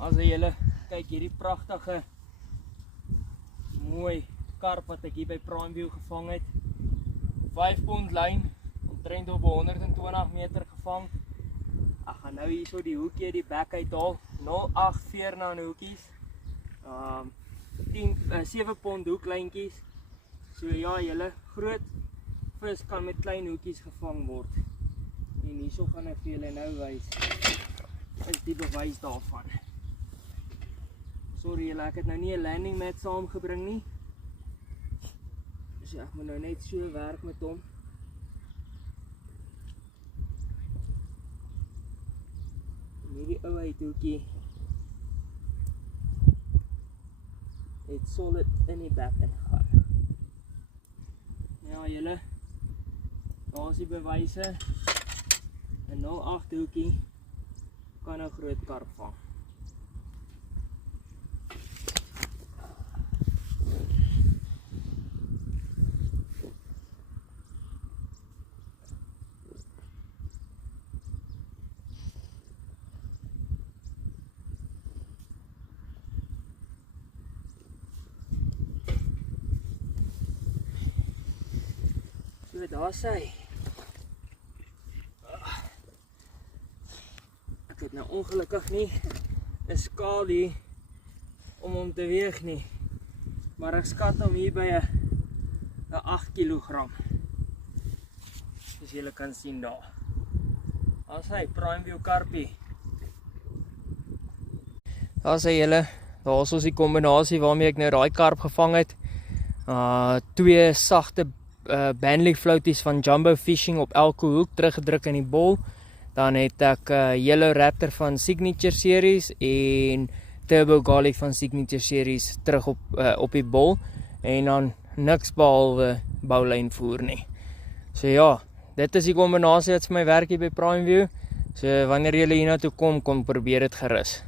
As julle kyk hierdie pragtige mooi karp wat ek hier by Primeview gevang het. 5 pond lyn, omtrent op 120 meter gevang. Ek gaan nou hier so die hoekie uit die bek uithaal. 0,8 veer na hoekies. 7 pond hoeklyntjies. So ja, julle groot vis kan met klein hoekies gevang word. En hierso gaan ek vir julle nou wys. Is die bewys daarvan. Sorry julle, ek het nou nie 'n landing mat saamgebring nie. Dus ek moet nou net so werk met hom. En hierdie ou hoekie het solid in die bek ingegaan. Ja julle, daar is die bewyse. 'n 0,8 hoekie kan 'n groot karp vang. So daar sê ek het nou ongelukkig nie 'n skaal hier om hom te weeg nie, maar ek skat hom hier by 'n 8 kg. Soos julle kan sien daar. Daar sê Primeview karpie. Daar sê julle, daar is ons die kombinasie waarmee ek nou daai karp gevang het. 2 sagte Banley floaties van Jumbo Fishing op elke hoek teruggedruk in die bol. Dan het ek Yellow Raptor van Signature Series en Turbo Garlic van Signature Series terug op die bol. En dan niks behalwe boulyn voer nie. So ja, dit is die kombinasie wat vir my werk hier by Primeview. So wanneer julle hiernatoe kom probeer dit gerus.